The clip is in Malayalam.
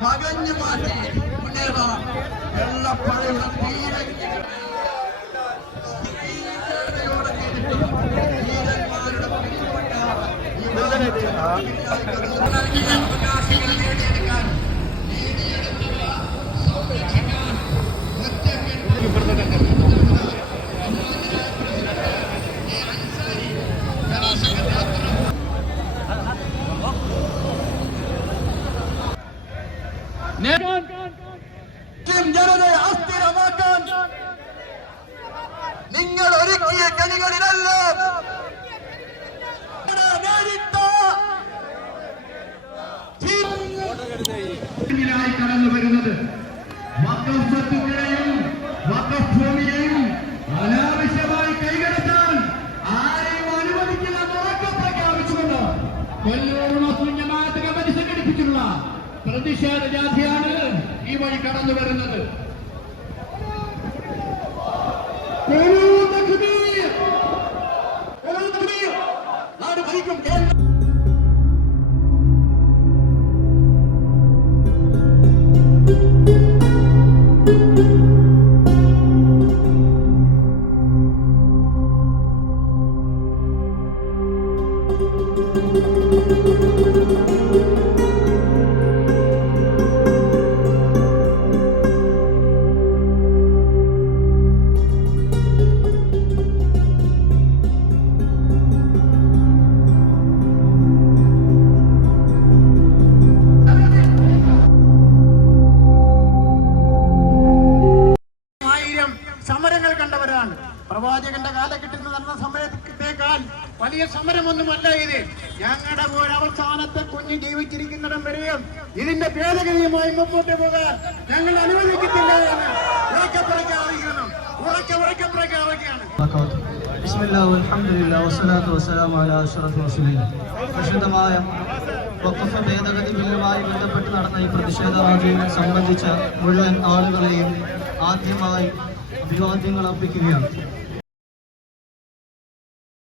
പകഞ്ഞു മാറ്റി വെള്ളപ്പടയുടെ തീരെ അവകാശികൾ നേടിയെടുക്കാൻ സംരക്ഷിക്കാൻ ജനതയെ അസ്ഥിരമാക്കാൻ നിങ്ങൾ ഒരുക്കിയ കണികളിലെല്ലാം കടന്നു വരുന്നത് വഖഫ് സ്വത്തുക്കളെയും വഖഫ് ഭൂമിയെയും അനാവശ്യമായി കൈകടത്താൻ ആരെയും അനുവദിക്കില്ല ഉറക്കെ പ്രഖ്യാപിച്ചുകൊണ്ട് കൊല്ലൂർ മുസ്ലിം ജമാഅത്ത് കമ്മിറ്റി സംഘടിപ്പിച്ചിട്ടുള്ള പ്രതിഷേധ ജാഥയാണ് ഈ വഴി കടന്നു വരുന്നത്. നാട് ഭരിക്കും പ്രവാചകന്റെ കാലഘട്ടത്തിൽ നടന്ന സമരത്തേക്കാൾ വലിയ സമരമൊന്നുമല്ല ഇത്. ഞങ്ങളുടെ അവസാനത്തെ കുഞ്ഞ് ജീവിച്ചിരിക്കുന്നിടം വരെയും ഇതിന്റെ ഭേദഗതിയുമായി മുമ്പോട്ട് പോകാൻ ഞങ്ങൾ അനുവദിക്കത്തില്ല എന്ന് ഉറക്കെ പ്രഖ്യാപിക്കുകയാണ്. പ്രസിദ്ധമായ വഖഫ് ഭേദഗതി ബില്ലുമായി ബന്ധപ്പെട്ട് നടന്ന ഈ പ്രതിഷേധ റാലിയെ സംബന്ധിച്ച മുഴുവൻ ആളുകളെയും ആദ്യമായി അഭിവാദ്യങ്ങൾ അർപ്പിക്കുകയാണ്.